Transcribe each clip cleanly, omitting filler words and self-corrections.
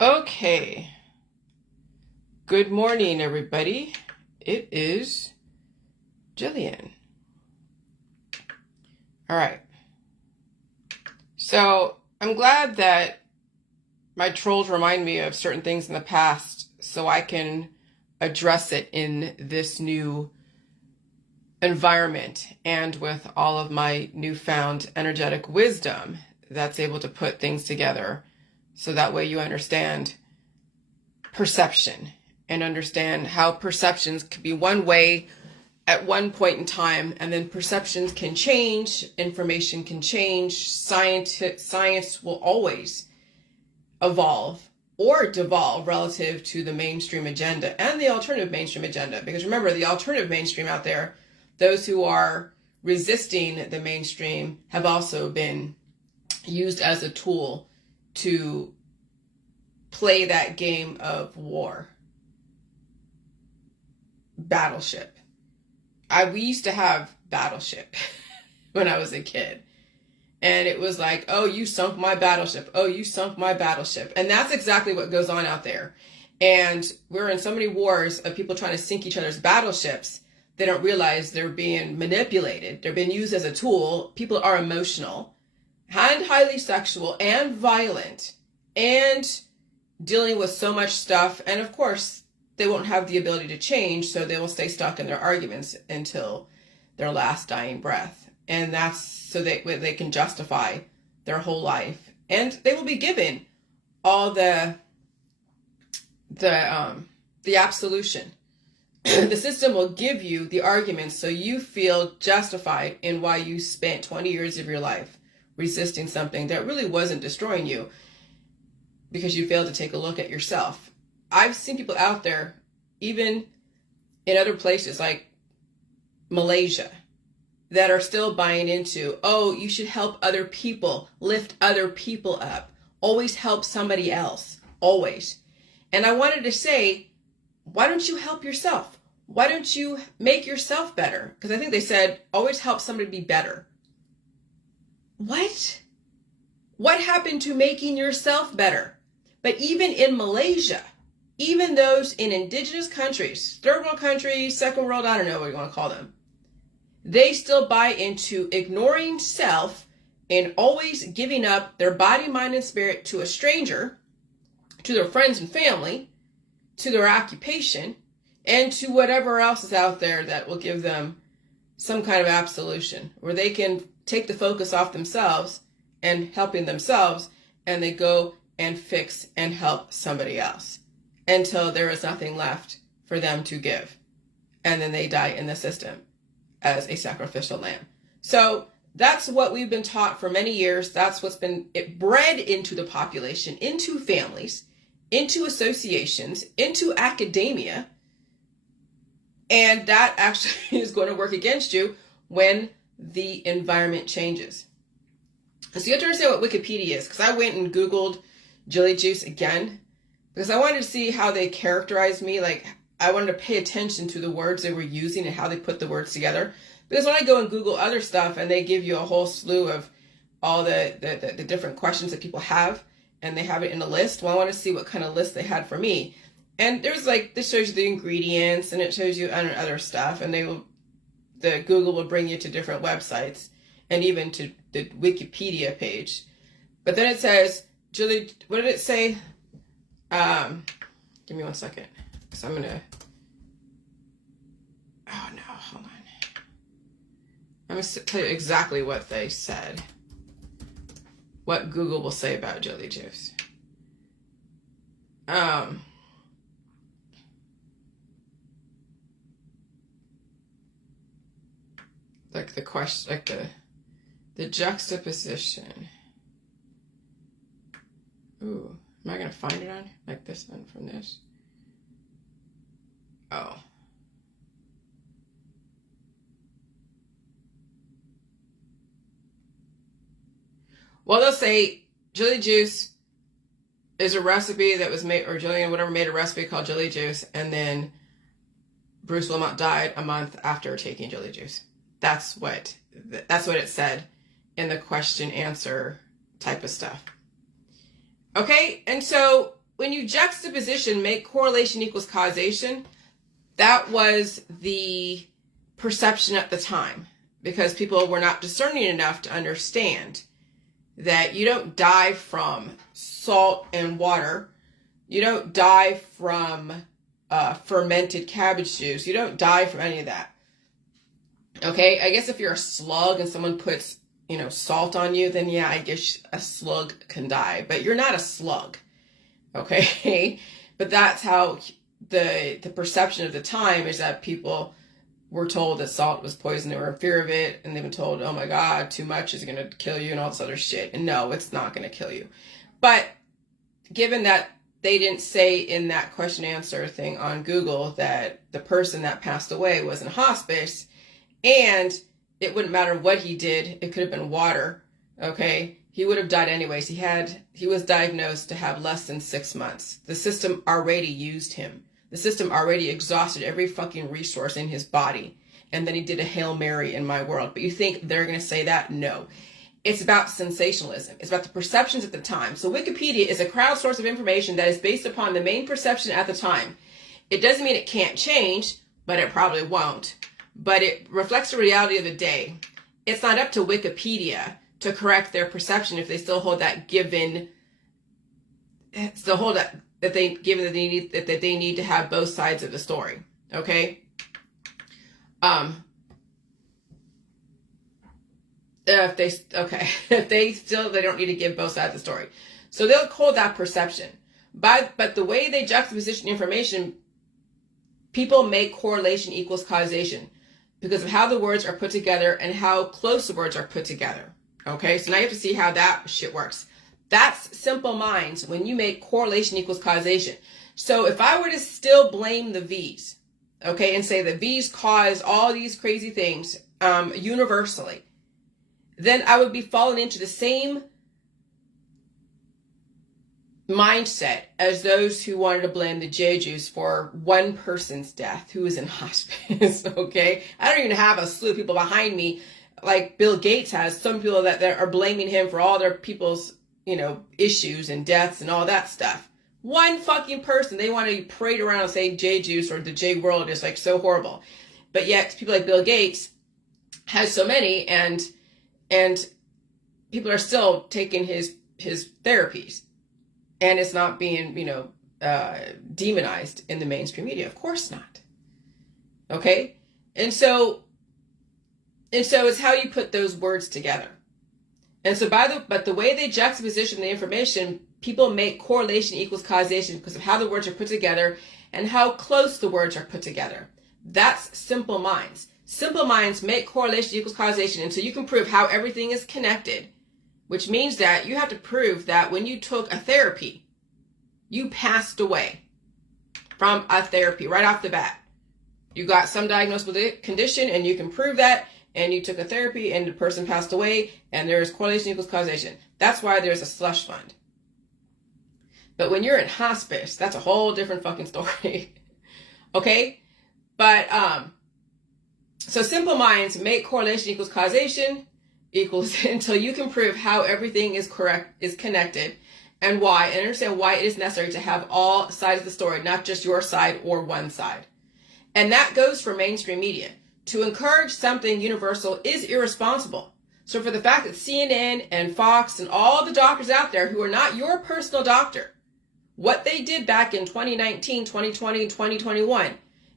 Okay. Good morning, everybody. It is Jillian. All right. So I'm glad that my trolls remind me of certain things in the past so I can address it in this new environment and with all of my newfound energetic wisdom that's able to put things together so that way you understand perception and understand how perceptions can be one way at one point in time, and then perceptions can change, information can change, science will always evolve or devolve relative to the mainstream agenda and the alternative mainstream agenda. Because remember, the alternative mainstream out there, those who are resisting the mainstream, have also been used as a tool to play that game of war. Battleship. We used to have Battleship when I was a kid. And it was like, oh, you sunk my battleship. Oh, you sunk my battleship. And that's exactly what goes on out there. And we're in so many wars of people trying to sink each other's battleships. They don't realize they're being manipulated. They're being used as a tool. People are emotional and highly sexual and violent and dealing with so much stuff. And of course, they won't have the ability to change, so they will stay stuck in their arguments until their last dying breath. And that's so they can justify their whole life. And they will be given all the absolution. The system will give you the arguments so you feel justified in why you spent 20 years of your life resisting something that really wasn't destroying you because you failed to take a look at yourself. I've seen people out there, even in other places like Malaysia, that are still buying into, oh, you should help other people, lift other people up, always help somebody else, always. And I wanted to say, why don't you help yourself? Why don't you make yourself better? Because I think they said, always help somebody be better. What? What happened to making yourself better? But even in Malaysia, even those in indigenous countries, third world countries, second world, I don't know what you want to call them, they still buy into ignoring self and always giving up their body, mind, and spirit to a stranger, to their friends and family, to their occupation, and to whatever else is out there that will give them some kind of absolution, where they can take the focus off themselves and helping themselves, and they go and fix and help somebody else until there is nothing left for them to give. And then they die in the system as a sacrificial lamb. So that's what we've been taught for many years. That's what's been bred into the population, into families, into associations, into academia. And that actually is going to work against you when the environment changes. So you have to understand what Wikipedia is, because I went and Googled Jelly Juice again, because I wanted to see how they characterized me. Like, I wanted to pay attention to the words they were using and how they put the words together. Because when I go and Google other stuff and they give you a whole slew of all the different questions that people have, and they have it in a list, well, I want to see what kind of list they had for me. And there's like, this shows you the ingredients and it shows you other stuff, and the Google will bring you to different websites and even to the Wikipedia page. But then it says, Julie, what did it say? Give me 1 second, because I'm gonna, oh no, hold on. I'm gonna tell you exactly what they said, what Google will say about jelly juice. Like the question, like the juxtaposition. Ooh, am I gonna find it on like this one from this? Oh. Well, they'll say jelly juice is a recipe that was made, or Jillian, whatever, made a recipe called jelly juice, and then Bruce Wilmot died a month after taking jelly juice. That's what it said in the question answer type of stuff. Okay? And so when you juxtaposition, make correlation equals causation, that was the perception at the time, because people were not discerning enough to understand that you don't die from salt and water. You don't die from fermented cabbage juice. You don't die from any of that. Okay, I guess if you're a slug and someone puts, salt on you, then yeah, I guess a slug can die. But you're not a slug. Okay? But that's how the perception of the time is, that people were told that salt was poison. They were in fear of it, and they've been told, oh my God, too much is going to kill you and all this other shit. And no, it's not going to kill you. But given that they didn't say in that question answer thing on Google that the person that passed away was in hospice, and it wouldn't matter what he did, it could have been water, okay? He would have died anyways. He was diagnosed to have less than 6 months. The system already used him. The system already exhausted every fucking resource in his body. And then he did a Hail Mary in my world. But you think they're going to say that? No. It's about sensationalism. It's about the perceptions at the time. So Wikipedia is a crowd source of information that is based upon the main perception at the time. It doesn't mean it can't change, but it probably won't. But it reflects the reality of the day. It's not up to Wikipedia to correct their perception if they still hold that given, that they need to have both sides of the story. Okay? If they don't need to give both sides of the story. So they'll hold that perception. But the way they juxtaposition information, people make correlation equals causation because of how the words are put together and how close the words are put together. Okay, so now you have to see how that shit works. That's simple minds when you make correlation equals causation. So if I were to still blame the V's, okay, and say the V's cause all these crazy things universally, then I would be falling into the same mindset as those who wanted to blame the J-Jews for one person's death who was in hospice, okay? I don't even have a slew of people behind me like Bill Gates has. Some people that are blaming him for all their people's, issues and deaths and all that stuff. One fucking person, they want to parade around and say J-Juice or the J-World is like so horrible. But yet people like Bill Gates has so many, and people are still taking his therapies. And it's not being, demonized in the mainstream media. Of course not. Okay? And so it's how you put those words together. And so but the way they juxtaposition the information, people make correlation equals causation because of how the words are put together and how close the words are put together. That's simple minds. Simple minds make correlation equals causation until you can prove how everything is connected, which means that you have to prove that when you took a therapy, you passed away from a therapy right off the bat. You got some diagnosed with a condition and you can prove that, and you took a therapy and the person passed away, and there's correlation equals causation. That's why there's a slush fund. But when you're in hospice, that's a whole different fucking story. Okay? But, so simple minds make correlation equals causation equals until you can prove how everything is connected and why, and understand why it is necessary to have all sides of the story, not just your side or one side. And that goes for mainstream media. To encourage something universal is irresponsible. So for the fact that CNN and Fox and all the doctors out there who are not your personal doctor, what they did back in 2019, 2020, 2021,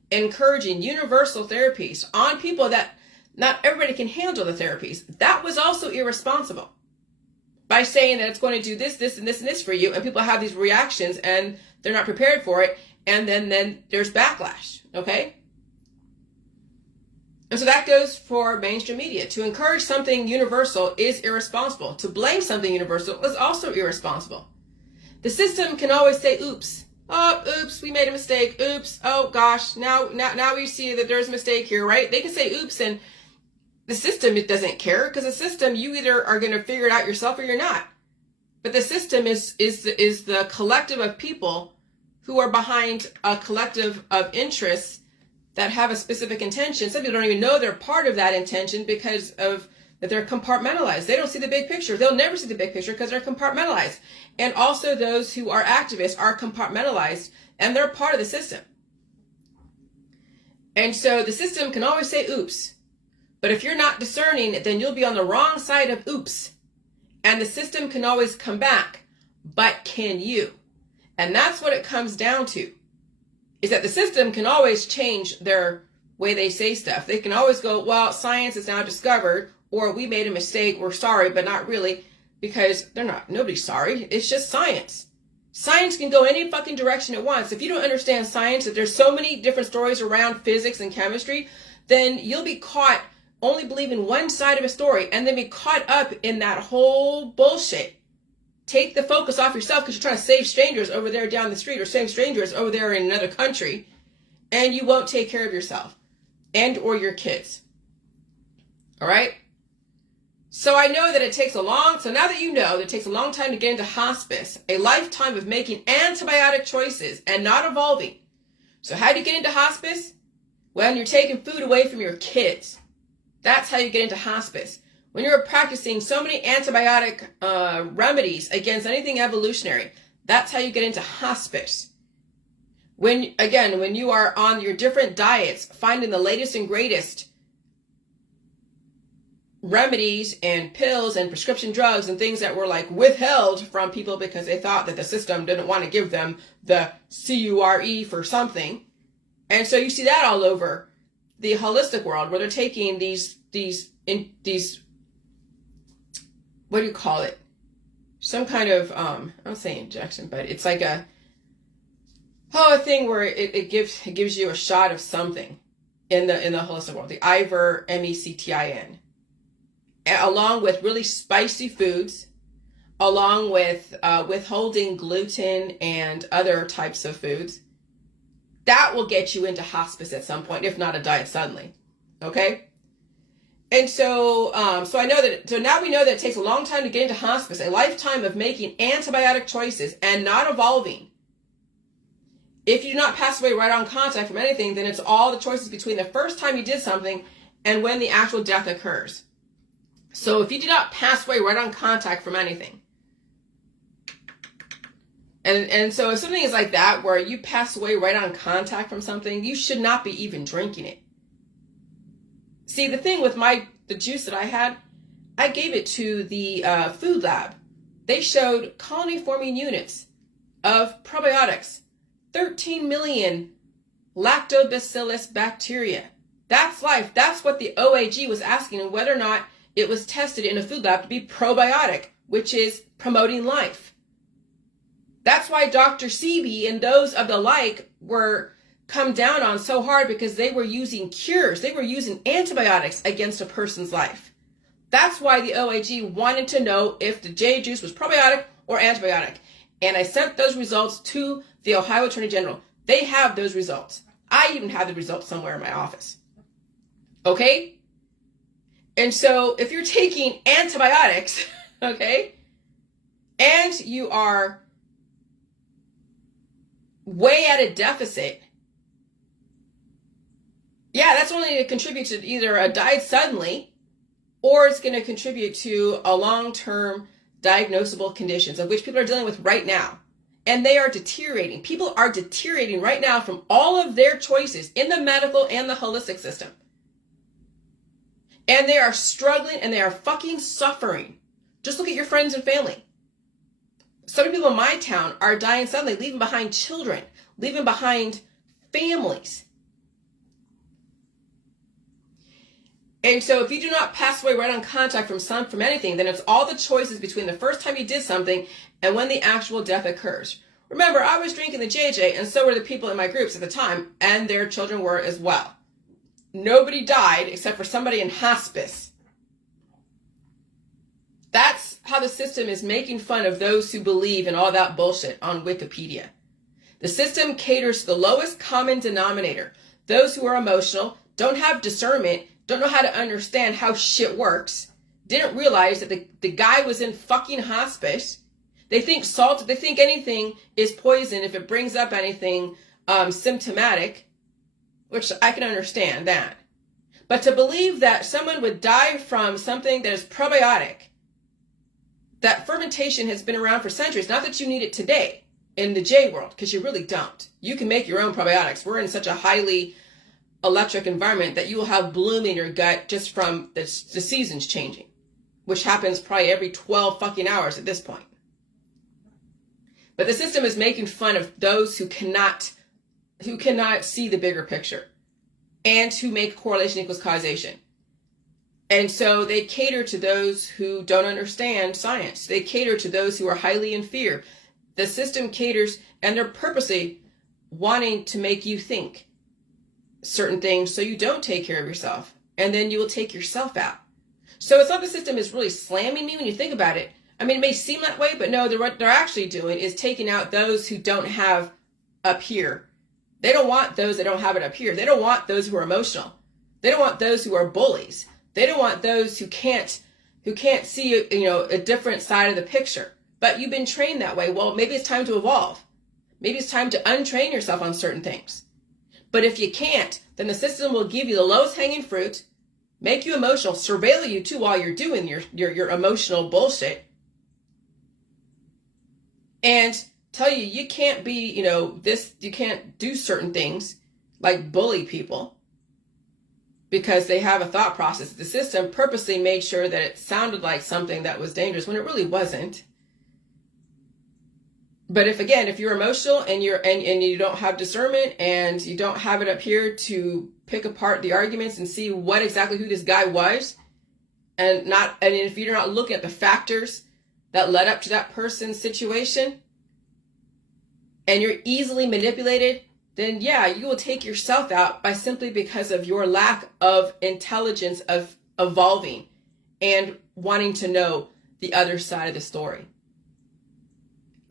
encouraging universal therapies on people that not everybody can handle the therapies, that was also irresponsible. By saying that it's going to do this, this, and this, and this for you, and people have these reactions and they're not prepared for it, and then there's backlash, okay? And so that goes for mainstream media. To encourage something universal is irresponsible. To blame something universal is also irresponsible. The system can always say, oops. Oh, oops, we made a mistake. Oops, oh gosh, now we see that there's a mistake here, right? They can say oops, and the system, it doesn't care, because the system, you either are going to figure it out yourself or you're not. But the system is the collective of people who are behind a collective of interests that have a specific intention. Some people don't even know they're part of that intention because of that they're compartmentalized. They don't see the big picture. They'll never see the big picture because they're compartmentalized. And also those who are activists are compartmentalized and they're part of the system. And so the system can always say oops. But if you're not discerning, then you'll be on the wrong side of oops. And the system can always come back. But can you? And that's what it comes down to. Is that the system can always change their way they say stuff. They can always go, well, science is now discovered, or we made a mistake, we're sorry, but not really, because nobody's sorry. It's just science. Science can go any fucking direction it wants. If you don't understand science, if there's so many different stories around physics and chemistry, then you'll be caught only believing one side of a story and then be caught up in that whole bullshit. Take the focus off yourself because you're trying to save strangers over there down the street or save strangers over there in another country, and you won't take care of yourself and or your kids. All right? So I know that so now that you know that it takes a long time to get into hospice, a lifetime of making antibiotic choices and not evolving. So how do you get into hospice? When you're taking food away from your kids. That's how you get into hospice. When you're practicing so many antibiotic remedies against anything evolutionary, that's how you get into hospice. When you are on your different diets, finding the latest and greatest remedies and pills and prescription drugs and things that were like withheld from people because they thought that the system didn't want to give them the CURE for something. And so you see that all over the holistic world where they're taking these what do you call it? Some kind of, I don't say injection, but it's like a thing where it gives you a shot of something in the holistic world. The Iver, MECTIN. Along with really spicy foods, along with withholding gluten and other types of foods. That will get you into hospice at some point, if not a diet suddenly. Okay? And so I know that, so now we know that it takes a long time to get into hospice, a lifetime of making antibiotic choices and not evolving. If you do not pass away right on contact from anything, then it's all the choices between the first time you did something and when the actual death occurs. So if you do not pass away right on contact from anything, and so if something is like that, where you pass away right on contact from something, you should not be even drinking it. See, the thing with the juice that I had, I gave it to the food lab. They showed colony-forming units of probiotics, 13 million lactobacillus bacteria. That's life. That's what the OAG was asking, and whether or not it was tested in a food lab to be probiotic, which is promoting life. That's why Dr. Sebi and those of the like were come down on so hard, because they were using cures. They were using antibiotics against a person's life. That's why the OAG wanted to know if the J juice was probiotic or antibiotic. And I sent those results to the Ohio Attorney General. They have those results. I even have the results somewhere in my office. Okay? And so if you're taking antibiotics, okay, and you are way at a deficit, yeah, that's only going to contribute to either a diet suddenly, or it's going to contribute to a long-term diagnosable conditions, of which people are dealing with right now. And they are deteriorating. People are deteriorating right now from all of their choices in the medical and the holistic system. And they are struggling and they are fucking suffering. Just look at your friends and family. So many people in my town are dying suddenly, leaving behind children, leaving behind families. And so if you do not pass away right on contact from anything, then it's all the choices between the first time you did something and when the actual death occurs. Remember, I was drinking the JJ, and so were the people in my groups at the time, and their children were as well. Nobody died except for somebody in hospice. That's how the system is making fun of those who believe in all that bullshit on Wikipedia. The system caters to the lowest common denominator. Those who are emotional, don't have discernment, don't know how to understand how shit works, didn't realize that the guy was in fucking hospice. They think anything is poison if it brings up anything symptomatic, which I can understand that. But to believe that someone would die from something that is probiotic, that fermentation has been around for centuries, not that you need it today in the J world, because you really don't. You can make your own probiotics. We're in such a highly electric environment that you will have bloom in your gut just from the seasons changing, which happens probably every 12 fucking hours at this point. But the system is making fun of those who cannot see the bigger picture and who make correlation equals causation. And so they cater to those who don't understand science. They cater to those who are highly in fear. The system caters, and they're purposely wanting to make you think certain things so you don't take care of yourself, and then you will take yourself out. So it's not the system is really slamming me when you think about it. I mean, it may seem that way, but no, what they're actually doing is taking out those who don't have up here. They don't want those that don't have it up here. They don't want those who are emotional. They don't want those who are bullies. They don't want those who can't see, a different side of the picture. But you've been trained that way. Well, maybe it's time to evolve. Maybe it's time to untrain yourself on certain things. But if you can't, then the system will give you the lowest hanging fruit, make you emotional, surveil you too while you're doing your emotional bullshit, and tell you can't be, you can't do certain things like bully people because they have a thought process. The system purposely made sure that it sounded like something that was dangerous when it really wasn't. But if you're emotional and you don't have discernment and you don't have it up here to pick apart the arguments and see what exactly who this guy was, and if you're not looking at the factors that led up to that person's situation, and you're easily manipulated, then yeah, you will take yourself out by simply because of your lack of intelligence of evolving and wanting to know the other side of the story.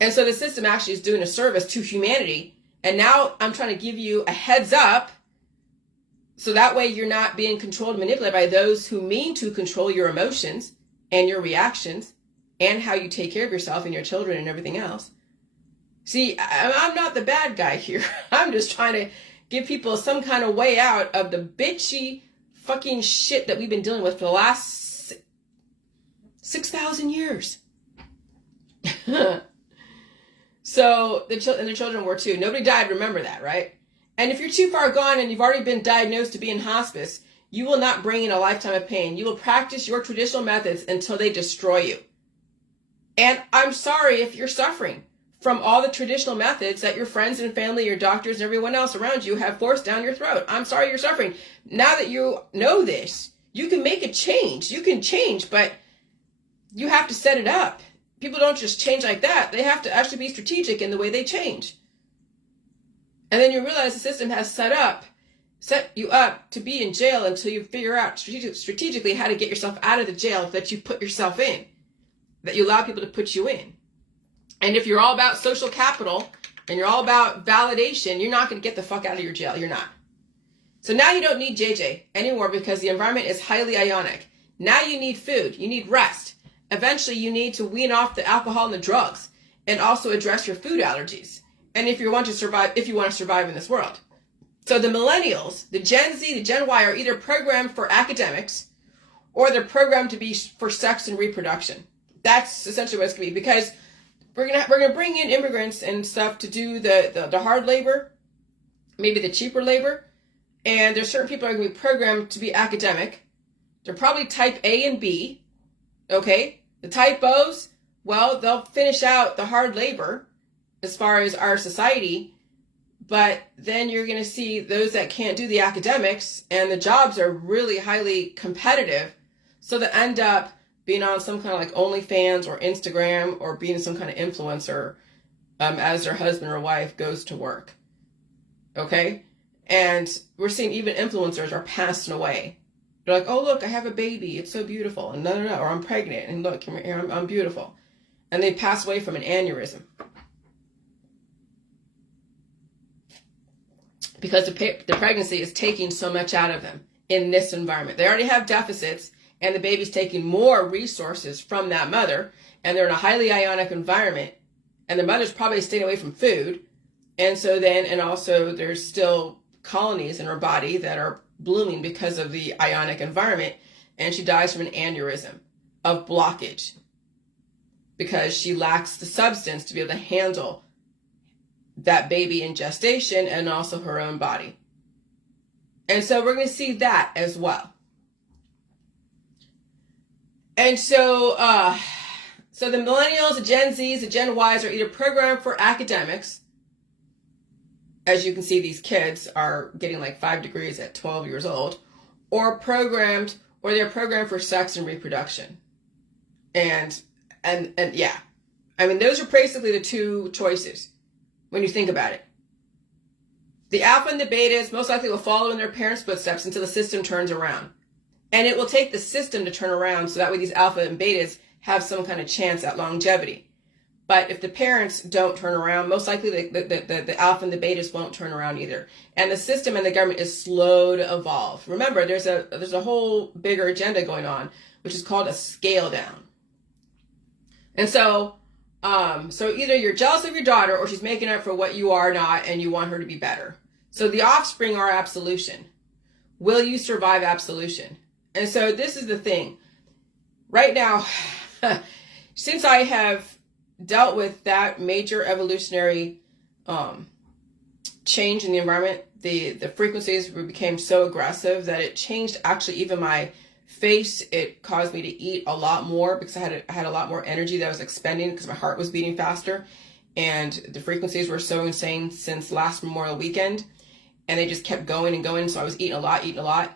And so the system actually is doing a service to humanity. And now I'm trying to give you a heads up so that way you're not being controlled and manipulated by those who mean to control your emotions and your reactions and how you take care of yourself and your children and everything else. See, I'm not the bad guy here. I'm just trying to give people some kind of way out of the bitchy fucking shit that we've been dealing with for the last 6,000 years. So the children were too. Nobody died, remember that, right? And if you're too far gone and you've already been diagnosed to be in hospice, you will not bring in a lifetime of pain. You will practice your traditional methods until they destroy you. And I'm sorry if you're suffering from all the traditional methods that your friends and family, your doctors, and everyone else around you have forced down your throat. I'm sorry you're suffering. Now that you know this, you can make a change. You can change, but you have to set it up. People don't just change like that. They have to actually be strategic in the way they change. And then you realize the system has set you up to be in jail until you figure out strategically how to get yourself out of the jail that you put yourself in, that you allow people to put you in. And if you're all about social capital and you're all about validation, you're not going to get the fuck out of your jail. You're not. So now you don't need JJ anymore because the environment is highly ionic. Now you need food. You need rest. Eventually you need to wean off the alcohol and the drugs and also address your food allergies. And if you want to survive in this world. So the millennials, the Gen Z, the Gen Y are either programmed for academics or they're programmed to be for sex and reproduction. That's essentially what it's going to be, because we're gonna bring in immigrants and stuff to do the hard labor, maybe the cheaper labor, and there's certain people that are going to be programmed to be academic. They're probably type A and B, okay? The type O's, well, they'll finish out the hard labor as far as our society, but then you're going to see those that can't do the academics, and the jobs are really highly competitive, so they end up being on some kind of like OnlyFans or Instagram or being some kind of influencer as their husband or wife goes to work. Okay? And we're seeing even influencers are passing away. They're like, oh, look, I have a baby. It's so beautiful. And no, or I'm pregnant. And look, here, I'm beautiful. And they pass away from an aneurysm. Because the pregnancy is taking so much out of them in this environment. They already have deficits, and the baby's taking more resources from that mother, and they're in a highly ionic environment, and the mother's probably staying away from food, and also there's still colonies in her body that are blooming because of the ionic environment, and she dies from an aneurysm of blockage because she lacks the substance to be able to handle that baby in gestation and also her own body. And so we're going to see that as well. And so the millennials, the Gen Zs, the Gen Ys are either programmed for academics. As you can see, these kids are getting like 5 degrees at 12 years old, or they're programmed for sex and reproduction. And yeah, I mean, those are basically the two choices when you think about it. The alpha and the betas most likely will follow in their parents' footsteps until the system turns around. And it will take the system to turn around so that way these alpha and betas have some kind of chance at longevity. But if the parents don't turn around, most likely the alpha and the betas won't turn around either. And the system and the government is slow to evolve. Remember, there's a whole bigger agenda going on, which is called a scale down. And so either you're jealous of your daughter or she's making up for what you are not and you want her to be better. So the offspring are absolution. Will you survive absolution? And so this is the thing. Right now, since I have dealt with that major evolutionary change in the environment, the frequencies became so aggressive that it changed actually even my face. It caused me to eat a lot more because I had a lot more energy that I was expending because my heart was beating faster, and the frequencies were so insane since last Memorial weekend, and they just kept going and going. So I was eating a lot,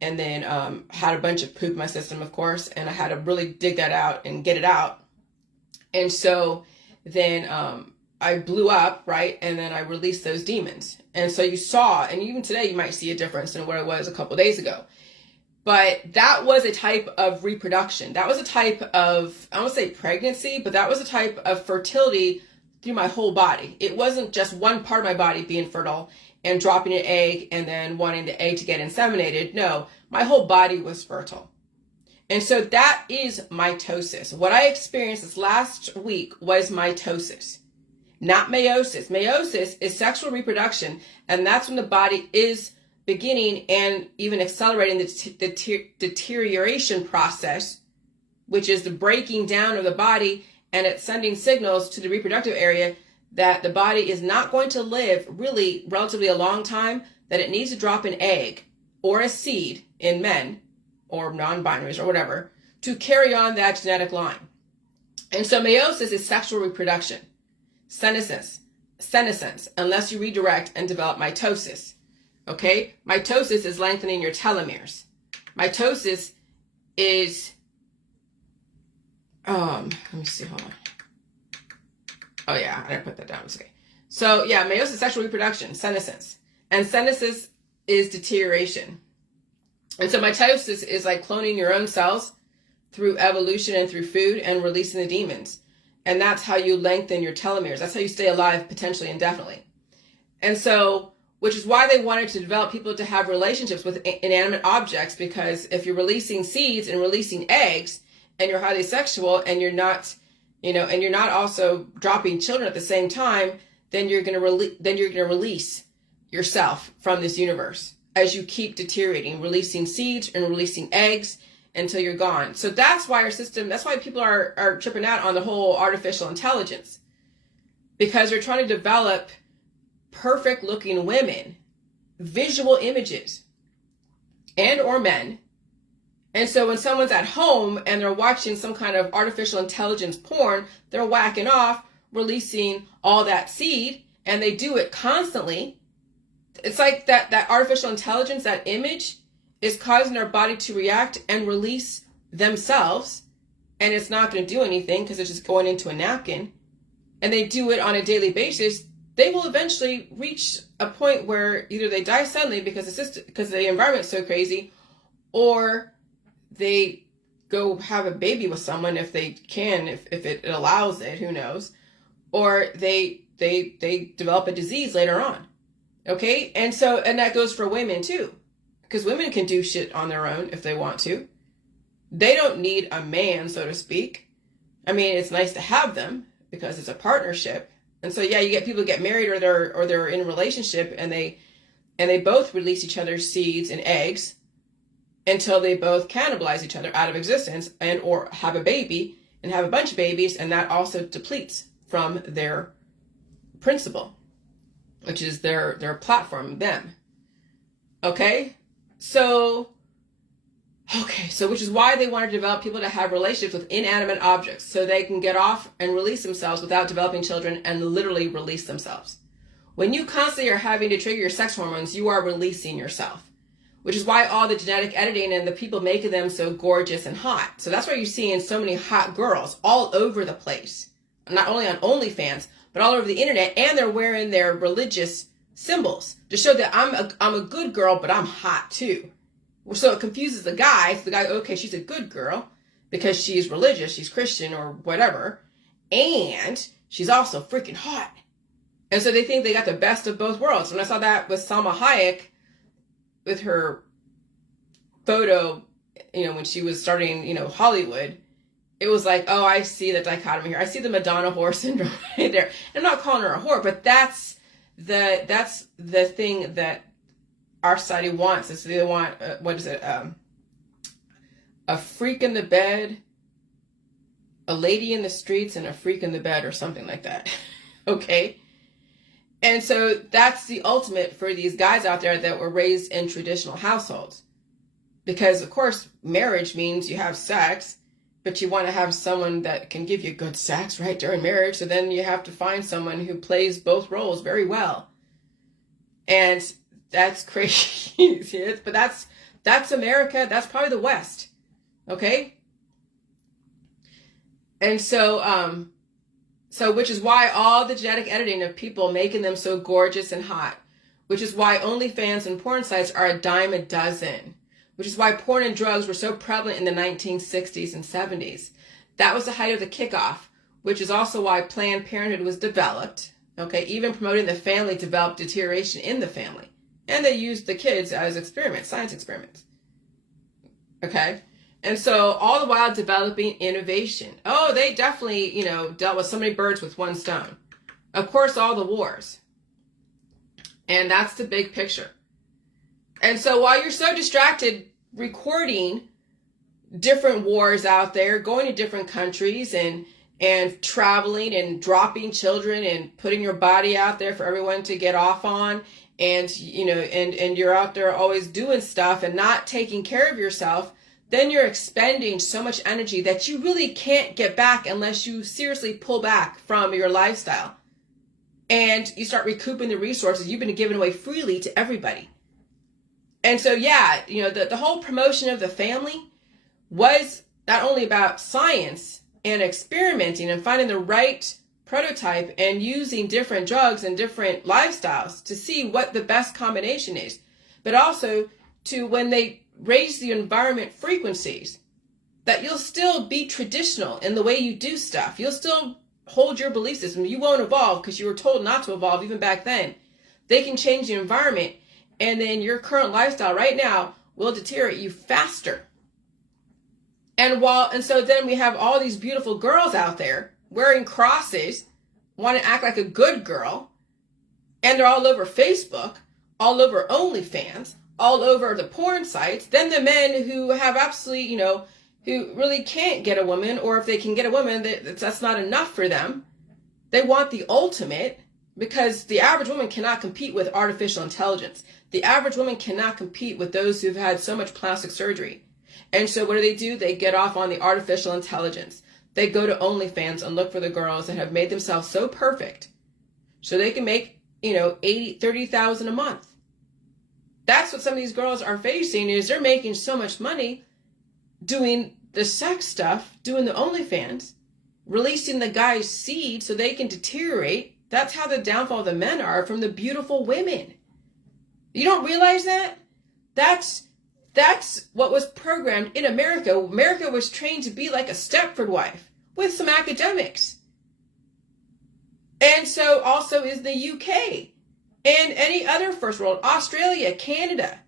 and then had a bunch of poop in my system, of course, and I had to really dig that out and get it out. And so then I blew up, right? And then I released those demons. And so you saw, and even today you might see a difference in where it was a couple days ago. But that was a type of reproduction. That was a type of, I won't say pregnancy, but that was a type of fertility through my whole body. It wasn't just one part of my body being fertile and dropping an egg and then wanting the egg to get inseminated. No, my whole body was fertile. And so that is mitosis. What I experienced this last week was mitosis, not meiosis. Meiosis is sexual reproduction, and that's when the body is beginning and even accelerating the deterioration process, which is the breaking down of the body, and it's sending signals to the reproductive area that the body is not going to live really relatively a long time, that it needs to drop an egg or a seed in men or non-binaries or whatever to carry on that genetic line. And so meiosis is sexual reproduction. Senescence, unless you redirect and develop mitosis. Okay? Mitosis is lengthening your telomeres. Mitosis is, let me see, hold on. Oh yeah, I didn't put that down. It's okay. So yeah, meiosis is sexual reproduction, senescence. And senescence is deterioration. And so mitosis is like cloning your own cells through evolution and through food and releasing the demons. And that's how you lengthen your telomeres. That's how you stay alive potentially indefinitely. And so, which is why they wanted to develop people to have relationships with inanimate objects, because if you're releasing seeds and releasing eggs and you're highly sexual and you're not, and you're not also dropping children at the same time, then you're going to release yourself from this universe as you keep deteriorating, releasing seeds and releasing eggs until you're gone. So that's why that's why people are tripping out on the whole artificial intelligence, because they're trying to develop perfect looking women, visual images, and or men. And so when someone's at home and they're watching some kind of artificial intelligence porn, they're whacking off, releasing all that seed, and they do it constantly. It's like that artificial intelligence, that image, is causing our body to react and release themselves, and it's not going to do anything because it's just going into a napkin, and they do it on a daily basis. They will eventually reach a point where either they die suddenly because the environment's so crazy, or they go have a baby with someone if they can, if it allows it, who knows, or they develop a disease later on. Okay, and that goes for women too, because women can do shit on their own if they want to. They don't need a man, so to speak. I mean, it's nice to have them because it's a partnership. And so yeah, you get people who get married or they're in a relationship and they and they both release each other's seeds and eggs until they both cannibalize each other out of existence and or have a baby and have a bunch of babies, and that also depletes from their principle, which is their platform, them. Okay, so which is why they want to develop people to have relationships with inanimate objects so they can get off and release themselves without developing children and literally release themselves. When you constantly are having to trigger your sex hormones, you are releasing yourself, which is why all the genetic editing and the people making them so gorgeous and hot. So that's why you're seeing so many hot girls all over the place, not only on OnlyFans, but all over the internet, and they're wearing their religious symbols to show that I'm a good girl, but I'm hot too. So it confuses the guy. So the guy, okay, she's a good girl because she's religious, she's Christian or whatever, and she's also freaking hot. And so they think they got the best of both worlds. When I saw that with Salma Hayek, with her photo, when she was starting, Hollywood, it was like, oh, I see the dichotomy here. I see the Madonna whore syndrome right there. And I'm not calling her a whore, but that's the thing that our society wants. Is they want, a freak in the bed, a lady in the streets, and a freak in the bed, or something like that. Okay? And so that's the ultimate for these guys out there that were raised in traditional households. Because, of course, marriage means you have sex, but you want to have someone that can give you good sex, right, during marriage. So then you have to find someone who plays both roles very well. And that's crazy. But that's America. That's probably the West. Okay? And so which is why all the genetic editing of people making them so gorgeous and hot, which is why OnlyFans and porn sites are a dime a dozen, which is why porn and drugs were so prevalent in the 1960s and 70s. That was the height of the kickoff, which is also why Planned Parenthood was developed. Okay, even promoting the family developed deterioration in the family. And they used the kids as experiments, science experiments. Okay? And so all the while developing innovation. Oh, they definitely, dealt with so many birds with one stone. Of course, all the wars. And that's the big picture. And so while you're so distracted recording different wars out there, going to different countries and traveling and dropping children and putting your body out there for everyone to get off on, and and you're out there always doing stuff and not taking care of yourself, then you're expending so much energy that you really can't get back unless you seriously pull back from your lifestyle. And you start recouping the resources you've been giving away freely to everybody. And so, the whole promotion of the family was not only about science and experimenting and finding the right prototype and using different drugs and different lifestyles to see what the best combination is, but also to, when they raise the environment frequencies, that you'll still be traditional in the way you do stuff. You'll still hold your belief system. You won't evolve because you were told not to evolve even back then. They can change the environment, and then your current lifestyle right now will deteriorate you faster. And so then we have all these beautiful girls out there wearing crosses, want to act like a good girl, and they're all over Facebook, all over OnlyFans, all over the porn sites. Then the men who have absolutely, who really can't get a woman, or if they can get a woman, that's not enough for them. They want the ultimate, because the average woman cannot compete with artificial intelligence. The average woman cannot compete with those who've had so much plastic surgery. And so what do? They get off on the artificial intelligence. They go to OnlyFans and look for the girls that have made themselves so perfect so they can make, $30,000 a month. That's what some of these girls are facing, is they're making so much money doing the sex stuff, doing the OnlyFans, releasing the guy's seed so they can deteriorate. That's how the downfall of the men are from the beautiful women. You don't realize that? That's what was programmed in America. America was trained to be like a Stepford wife with some academics. And so also is the UK and any other first world, Australia, Canada.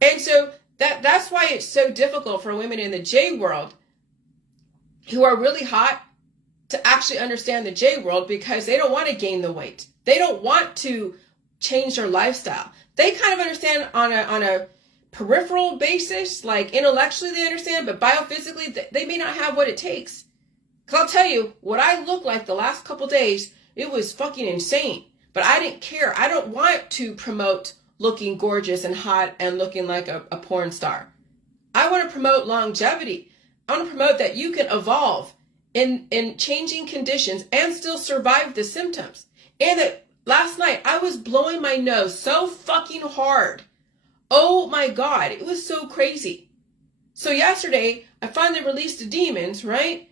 And so that's why it's so difficult for women in the J world who are really hot to actually understand the J world, because they don't want to gain the weight. They don't want to change their lifestyle. They kind of understand on a peripheral basis, like intellectually they understand, but biophysically they may not have what it takes. Because I'll tell you, what I looked like the last couple days, it was fucking insane. But I didn't care. I don't want to promote looking gorgeous and hot and looking like a porn star. I want to promote longevity. I want to promote that you can evolve in changing conditions and still survive the symptoms. And that last night I was blowing my nose so fucking hard. Oh my God, it was so crazy. So yesterday I finally released the demons, right?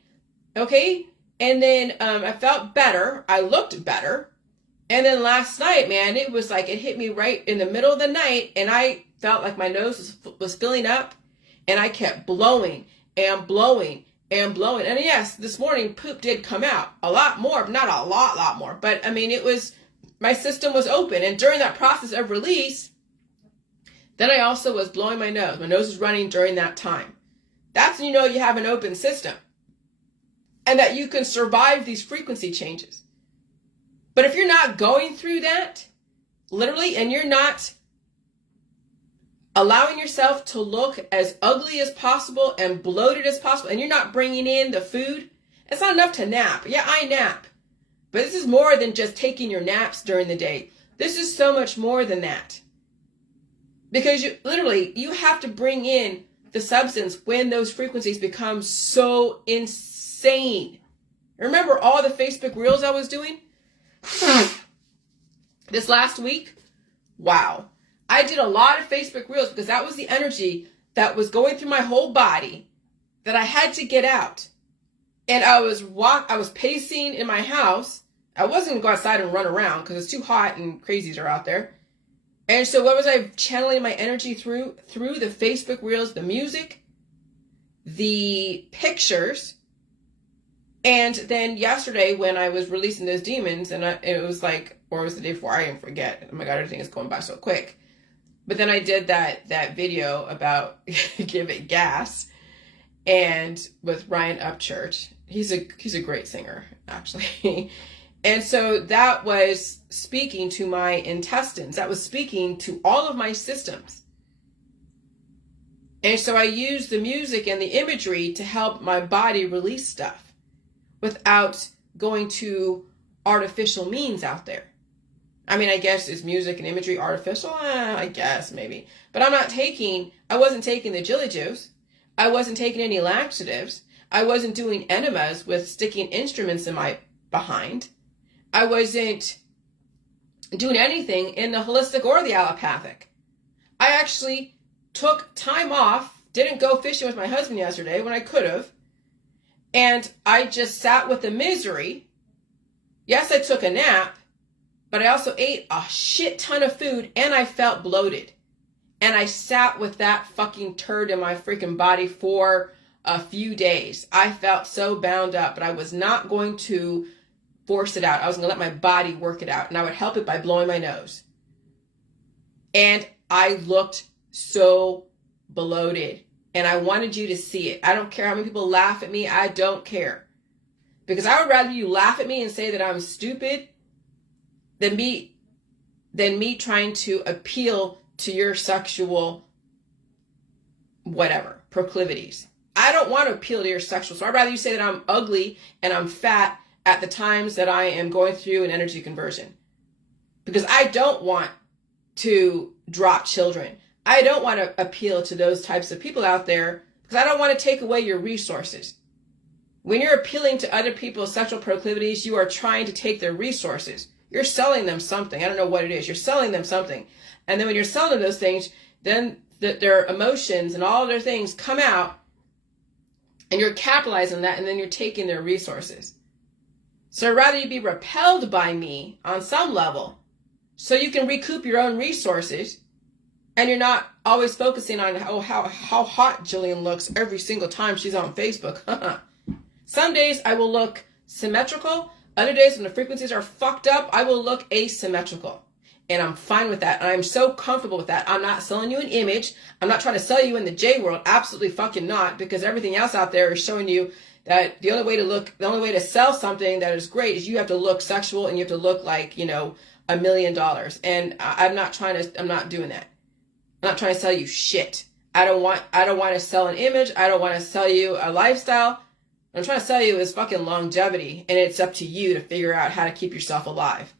Okay. And then I felt better. I looked better. And then last night, man, it was like it hit me right in the middle of the night. And I felt like my nose was filling up. And I kept blowing and blowing and blowing. And yes, this morning poop did come out. A lot more, not a lot more. But I mean, it was, my system was open. And during that process of release, then I also was blowing my nose. My nose was running during that time. That's when you know you have an open system. And that you can survive these frequency changes. But if you're not going through that, literally, and you're not allowing yourself to look as ugly as possible and bloated as possible, and you're not bringing in the food, it's not enough to nap. Yeah, I nap. But this is more than just taking your naps during the day. This is so much more than that. Because you have to bring in the substance when those frequencies become so insane. Remember all the Facebook Reels I was doing? This last week? Wow. I did a lot of Facebook Reels because that was the energy that was going through my whole body that I had to get out. And I was pacing in my house. I wasn't going to go outside and run around because it's too hot and crazies are out there. And so what was I channeling my energy through? Through the Facebook Reels, the music, the pictures. And then yesterday when I was releasing those demons, and it was like, or it was the day before, I didn't forget. Oh my God, everything is going by so quick. But then I did that video about Give It Gas, and with Ryan Upchurch. He's a great singer, actually. And so that was speaking to my intestines. That was speaking to all of my systems. And so I used the music and the imagery to help my body release stuff without going to artificial means out there. I mean, I guess is music and imagery artificial? I guess maybe. But I wasn't taking the Jilly Juice. I wasn't taking any laxatives. I wasn't doing enemas with sticking instruments in my behind. I wasn't doing anything in the holistic or the allopathic. I actually took time off, didn't go fishing with my husband yesterday when I could have, and I just sat with the misery. Yes, I took a nap, but I also ate a shit ton of food and I felt bloated. And I sat with that fucking turd in my freaking body for a few days. I felt so bound up, but I was not going to force it out. I was going to let my body work it out, and I would help it by blowing my nose. And I looked so bloated, and I wanted you to see it. I don't care how many people laugh at me. I don't care. Because I would rather you laugh at me and say that I'm stupid than me trying to appeal to your sexual whatever, proclivities. I don't want to appeal to your sexual. So I'd rather you say that I'm ugly and I'm fat at the times that I am going through an energy conversion. Because I don't want to drop children. I don't want to appeal to those types of people out there because I don't want to take away your resources. When you're appealing to other people's sexual proclivities, you are trying to take their resources. You're selling them something. I don't know what it is. You're selling them something. And then when you're selling them those things, then their emotions and all their things come out and you're capitalizing on that, and then you're taking their resources. So I'd rather you be repelled by me on some level so you can recoup your own resources and you're not always focusing on how hot Jillian looks every single time she's on Facebook. Some days I will look symmetrical. Other days when the frequencies are fucked up, I will look asymmetrical. And I'm fine with that. And I'm so comfortable with that. I'm not selling you an image. I'm not trying to sell you in the J world. Absolutely fucking not. Because everything else out there is showing you that the only way to sell something that is great is you have to look sexual and you have to look like, $1 million. And I'm not doing that. I'm not trying to sell you shit. I don't want to sell an image. I don't want to sell you a lifestyle. What I'm trying to sell you is fucking longevity. And it's up to you to figure out how to keep yourself alive.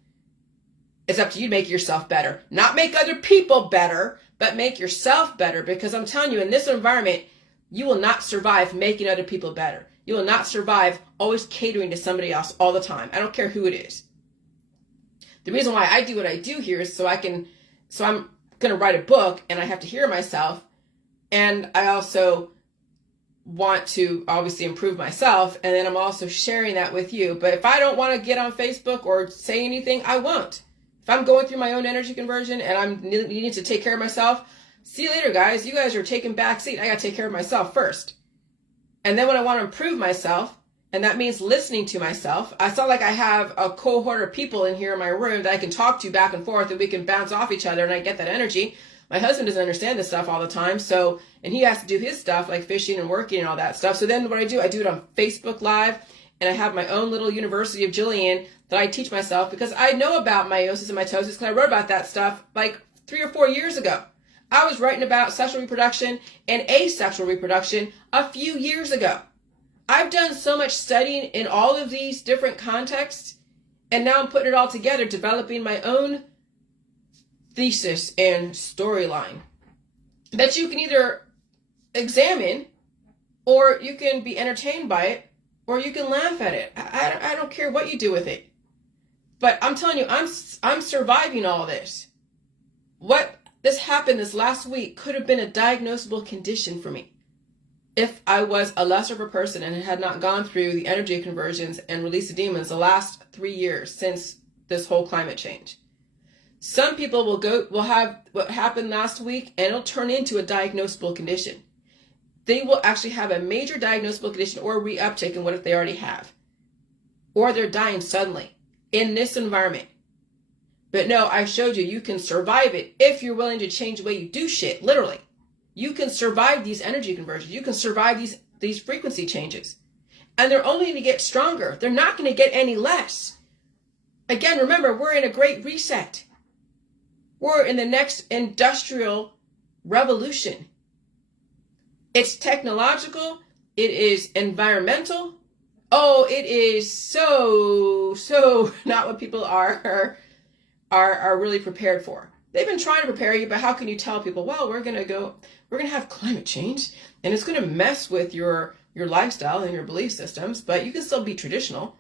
It's up to you to make yourself better. Not make other people better, but make yourself better. Because I'm telling you, in this environment, you will not survive making other people better. You will not survive always catering to somebody else all the time. I don't care who it is. The reason why I do what I do here is so I'm going to write a book and I have to hear myself. And I also want to obviously improve myself. And then I'm also sharing that with you. But if I don't want to get on Facebook or say anything, I won't. If I'm going through my own energy conversion and I'm needing to take care of myself, see you later, guys. You guys are taking back seat. I got to take care of myself first. And then when I want to improve myself, and that means listening to myself, it's not like I have a cohort of people in here in my room that I can talk to back and forth and we can bounce off each other and I get that energy. My husband doesn't understand this stuff all the time. And he has to do his stuff like fishing and working and all that stuff. So then what I do it on Facebook Live, and I have my own little University of Jillian that I teach myself because I know about meiosis and mitosis because I wrote about that stuff like 3 or 4 years ago. I was writing about sexual reproduction and asexual reproduction a few years ago. I've done so much studying in all of these different contexts, and now I'm putting it all together, developing my own thesis and storyline that you can either examine or you can be entertained by it or you can laugh at it. I don't care what you do with it. But I'm telling you, I'm surviving all this. What this happened this last week could have been a diagnosable condition for me if I was a lesser of a person and had not gone through the energy conversions and release of demons the last 3 years since this whole climate change. Some people will have what happened last week and it'll turn into a diagnosable condition. They will actually have a major diagnosable condition or reuptake in what if they already have. Or they're dying suddenly in this environment. But no, I showed you, you can survive it if you're willing to change the way you do shit, literally. You can survive these energy conversions. You can survive these frequency changes. And they're only going to get stronger. They're not going to get any less. Again, remember, we're in a great reset. We're in the next industrial revolution. It's technological. It is environmental. Oh, it is so not what people are really prepared for. They've been trying to prepare you, but how can you tell people, well, we're going to have climate change and it's going to mess with your lifestyle and your belief systems, but you can still be traditional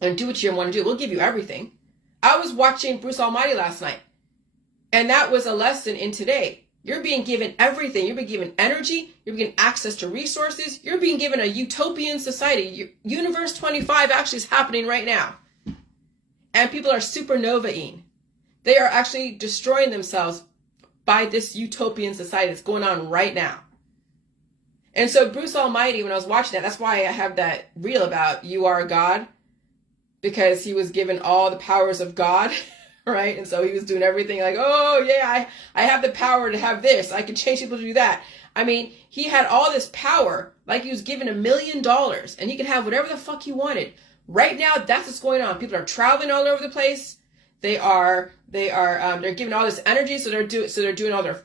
and do what you want to do. We'll give you everything. I was watching Bruce Almighty last night, and that was a lesson in today. You're being given everything. You're being given energy. You're being given access to resources. You're being given a utopian society. Universe 25 actually is happening right now. And people are supernovaing. They are actually destroying themselves by this utopian society that's going on right now. And so Bruce Almighty, when I was watching that, that's why I have that reel about you are God, because he was given all the powers of God, right? And so he was doing everything like, oh yeah, I have the power to have this. I can change people to do that. I mean, he had all this power, like he was given $1 million and he could have whatever the fuck he wanted. Right now, that's what's going on. People are traveling all over the place. They're giving all this energy, so they're doing all their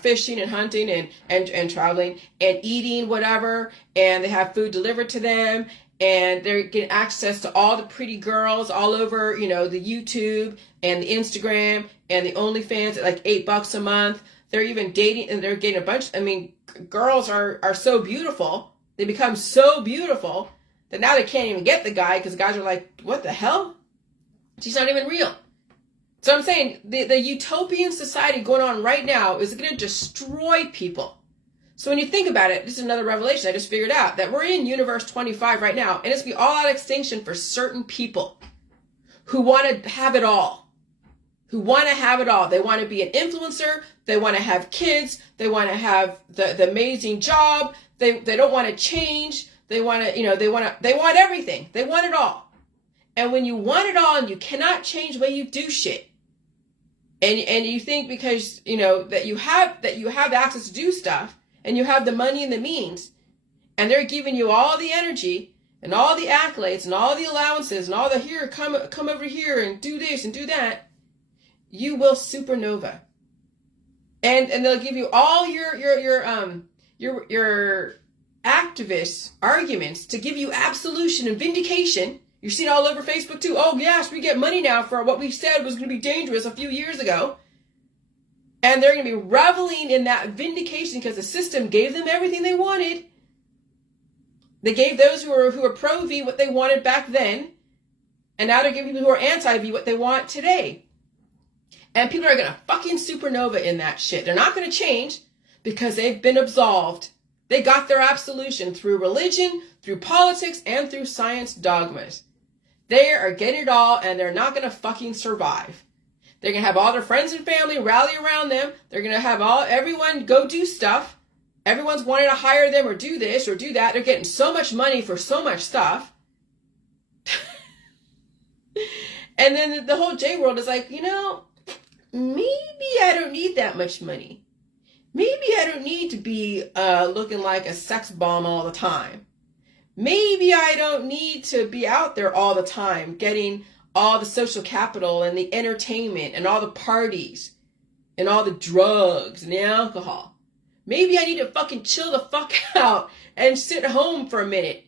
fishing and hunting and traveling and eating whatever, and they have food delivered to them, and they're getting access to all the pretty girls all over, the YouTube and the Instagram and the OnlyFans at like $8 a month. They're even dating, and they're getting a bunch. I mean, girls are so beautiful. They become so beautiful that now they can't even get the guy because guys are like, what the hell? She's not even real. So I'm saying the utopian society going on right now is going to destroy people. So when you think about it, this is another revelation I just figured out, that we're in universe 25 right now, and it's going to be all out extinction for certain people who want to have it all. They want to be an influencer. They want to have kids. They want to have the amazing job. They don't want to change. They want everything. They want it all. And when you want it all and you cannot change the way you do shit, and you think because that you have access to do stuff and you have the money and the means, and they're giving you all the energy and all the accolades and all the allowances and all the here, come over here and do this and do that, you will supernova. And they'll give you all your activist arguments to give you absolution and vindication. You're seeing all over Facebook too. Oh yes, we get money now for what we said was going to be dangerous a few years ago. And they're going to be reveling in that vindication because the system gave them everything they wanted. They gave those who are pro-V what they wanted back then. And now they're giving people who are anti-V what they want today. And people are going to fucking supernova in that shit. They're not going to change because they've been absolved. They got their absolution through religion, through politics, and through science dogmas. They are getting it all, and they're not going to fucking survive. They're going to have all their friends and family rally around them. They're going to have everyone go do stuff. Everyone's wanting to hire them or do this or do that. They're getting so much money for so much stuff. And then the whole J world is like, maybe I don't need that much money. Maybe I don't need to be looking like a sex bomb all the time. Maybe I don't need to be out there all the time getting all the social capital and the entertainment and all the parties and all the drugs and the alcohol. Maybe I need to fucking chill the fuck out and sit home for a minute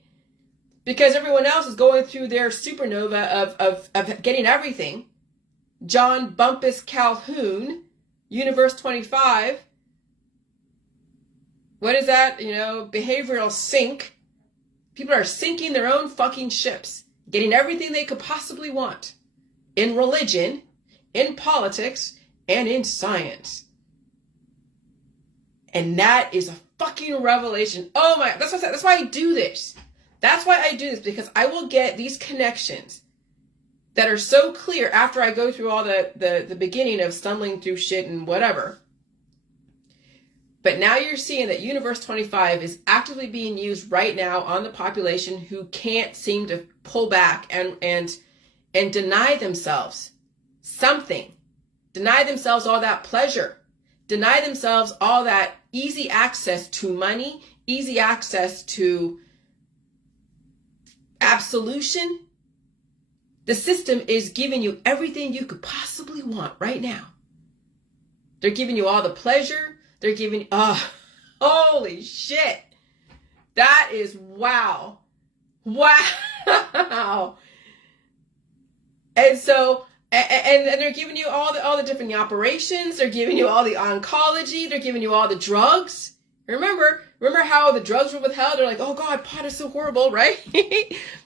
because everyone else is going through their supernova of getting everything. John Bumpus Calhoun, Universe 25. What is that? Behavioral sink. People are sinking their own fucking ships. Getting everything they could possibly want in religion, in politics, and in science. And that is a fucking revelation. Oh my, that's why I do this. That's why I do this, because I will get these connections that are so clear after I go through all the beginning of stumbling through shit and whatever. But now you're seeing that Universe 25 is actively being used right now on the population who can't seem to pull back and deny themselves something. Deny themselves all that pleasure. Deny themselves all that easy access to money, easy access to absolution. The system is giving you everything you could possibly want right now. They're giving you all the pleasure. They're giving, holy shit. That is wow. Wow. And so, and they're giving you all the different operations. They're giving you all the oncology. They're giving you all the drugs. Remember how the drugs were withheld? They're like, oh God, pot is so horrible, right?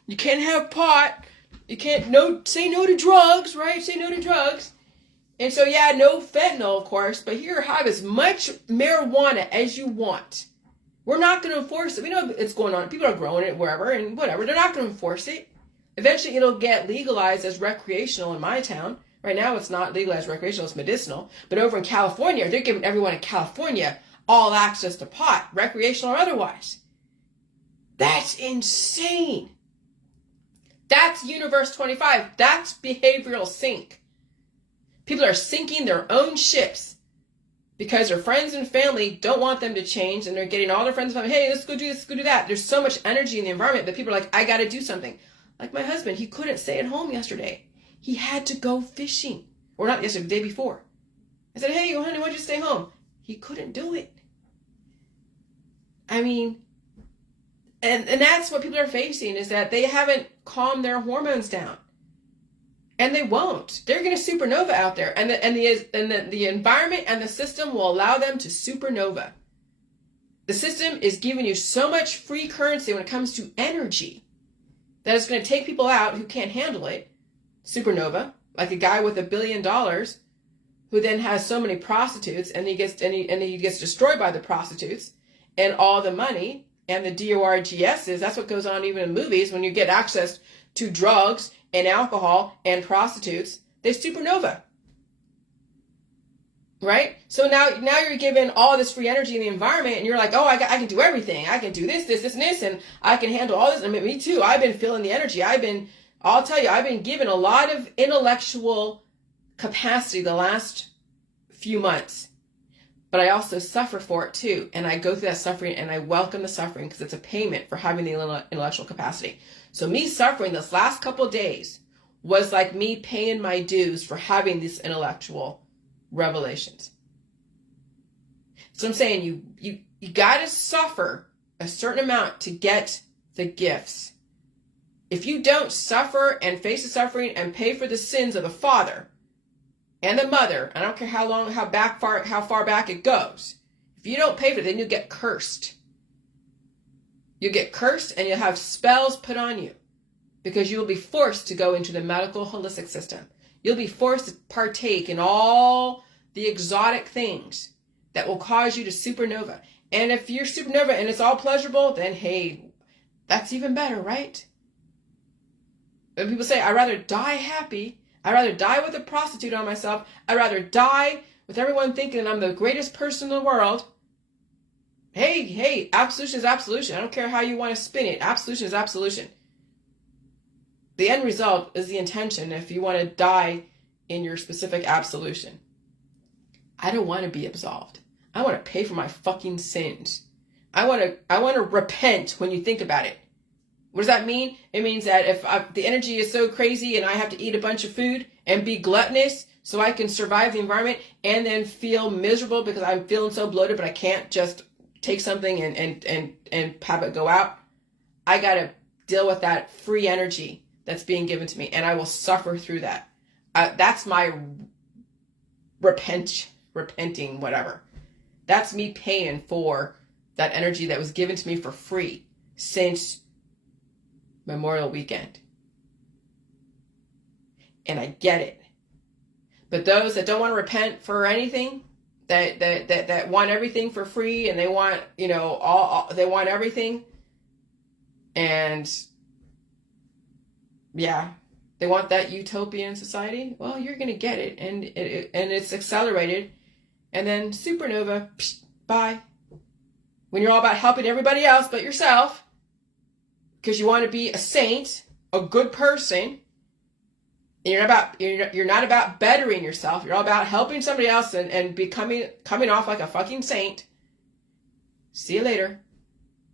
You can't have pot. You can't say no to drugs, right? Say no to drugs. And so, yeah, no fentanyl, of course, but here, have as much marijuana as you want. We're not going to enforce it. We know it's going on. People are growing it wherever and whatever. They're not going to enforce it. Eventually, it'll get legalized as recreational in my town. Right now, it's not legalized recreational. It's medicinal. But over in California, they're giving everyone in California all access to pot, recreational or otherwise. That's insane. That's Universe 25. That's behavioral sink. People are sinking their own ships because their friends and family don't want them to change, and they're getting all their friends and family, hey, let's go do this, let's go do that. There's so much energy in the environment that people are like, I got to do something. Like my husband, he couldn't stay at home yesterday. He had to go fishing. Or not yesterday, the day before. I said, hey, honey, why don't you stay home? He couldn't do it. I mean, and that's what people are facing, is that they haven't calmed their hormones down. And they won't. They're going to supernova out there. And the environment and the system will allow them to supernova. The system is giving you so much free currency when it comes to energy that it's going to take people out who can't handle it. Supernova, like a guy with $1 billion who then has so many prostitutes, and he gets destroyed by the prostitutes and all the money and the DORGSs. That's what goes on even in movies when you get access to drugs and alcohol and prostitutes. They supernova. Right? So now you're given all this free energy in the environment, and you're like, oh, I can do everything. I can do this, and this, and I can handle all this. I mean, me too. I've been feeling the energy. I'll tell you, I've been given a lot of intellectual capacity the last few months, but I also suffer for it too. And I go through that suffering, and I welcome the suffering because it's a payment for having the intellectual capacity. So me suffering this last couple of days was like me paying my dues for having these intellectual revelations. So I'm saying you got to suffer a certain amount to get the gifts. If you don't suffer and face the suffering and pay for the sins of the father and the mother, I don't care how far back it goes. If you don't pay for it, then you get cursed. You get cursed and you'll have spells put on you because you will be forced to go into the medical holistic system. You'll be forced to partake in all the exotic things that will cause you to supernova. And if you're supernova and it's all pleasurable, then hey, that's even better, right? When people say, I'd rather die happy, I'd rather die with a prostitute on myself, I'd rather die with everyone thinking I'm the greatest person in the world. Hey, absolution is absolution. I don't care how you want to spin it. Absolution is absolution. The end result is the intention if you want to die in your specific absolution. I don't want to be absolved. I want to pay for my fucking sins. I want to repent when you think about it. What does that mean? It means that if the energy is so crazy and I have to eat a bunch of food and be gluttonous so I can survive the environment and then feel miserable because I'm feeling so bloated, but I can't just take something and have it go out. I got to deal with that free energy that's being given to me, and I will suffer through that. That's my repenting, whatever. That's me paying for that energy that was given to me for free since Memorial Weekend. And I get it. But those that don't want to repent for anything, that want everything for free, and they want, they want everything, and yeah, they want that utopian society. Well, you're gonna get it, and it's accelerated, and then supernova, bye. When you're all about helping everybody else but yourself, because you want to be a saint, a good person, and you're not about bettering yourself. You're all about helping somebody else and coming off like a fucking saint. See you later.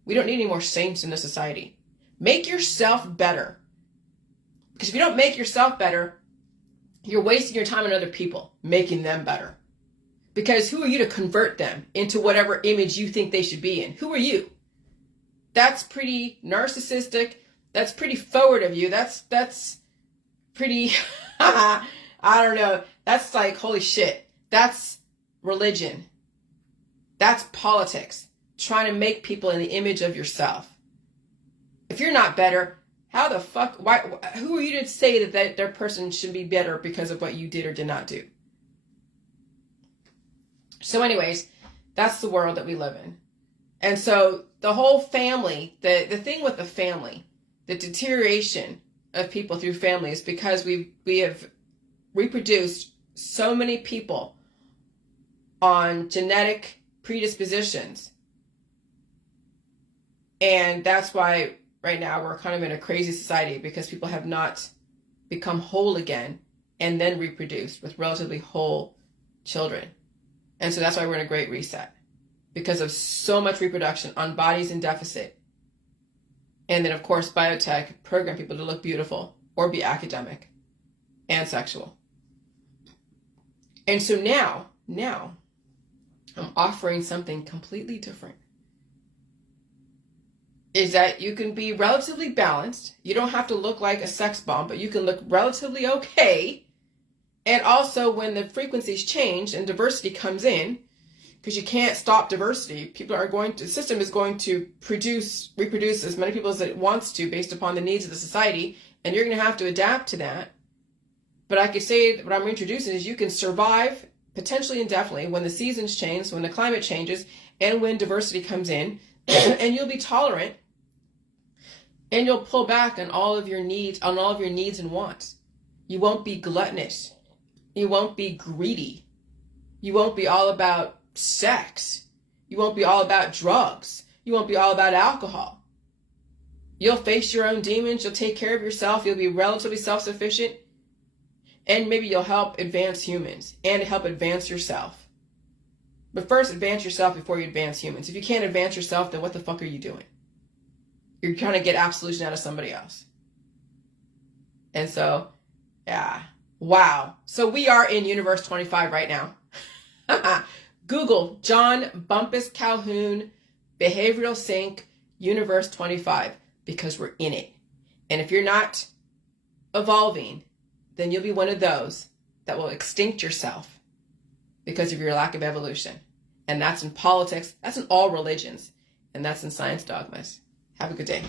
We don't need any more saints in this society. Make yourself better. Because if you don't make yourself better, you're wasting your time on other people, making them better. Because who are you to convert them into whatever image you think they should be in? Who are you? That's pretty narcissistic. That's pretty forward of you. That's pretty, I don't know. That's like, holy shit. That's religion. That's politics. Trying to make people in the image of yourself. If you're not better, how the fuck, who are you to say that their person should be better because of what you did or did not do? So anyways, that's the world that we live in. And so the whole family, the thing with the family, the deterioration of people through family is because we have reproduced so many people on genetic predispositions. And that's why right now we're kind of in a crazy society, because people have not become whole again and then reproduced with relatively whole children. And so that's why we're in a great reset, because of so much reproduction on bodies in deficit. And then, of course, biotech program people to look beautiful or be academic and sexual. And so now I'm offering something completely different. Is that you can be relatively balanced. You don't have to look like a sex bomb, but you can look relatively okay. And also when the frequencies change and diversity comes in, because you can't stop diversity, the system is going to reproduce as many people as it wants to based upon the needs of the society, and you're going to have to adapt to that. But I could say that what I'm introducing is you can survive potentially indefinitely when the seasons change, when the climate changes, and when diversity comes in, and you'll be tolerant, and you'll pull back on all of your needs and wants. You won't be gluttonous. You won't be greedy. You won't be all about sex. You won't be all about drugs. You won't be all about alcohol. You'll face your own demons. You'll take care of yourself. You'll be relatively self-sufficient. And maybe you'll help advance humans and help advance yourself. But first, advance yourself before you advance humans. If you can't advance yourself, then what the fuck are you doing? You're trying to get absolution out of somebody else. And so Yeah. Wow. So we are in universe 25 right now. Google John Bumpus Calhoun Behavioral Sync Universe 25 because we're in it. And if you're not evolving, then you'll be one of those that will extinct yourself because of your lack of evolution. And that's in politics, that's in all religions, and that's in science dogmas. Have a good day.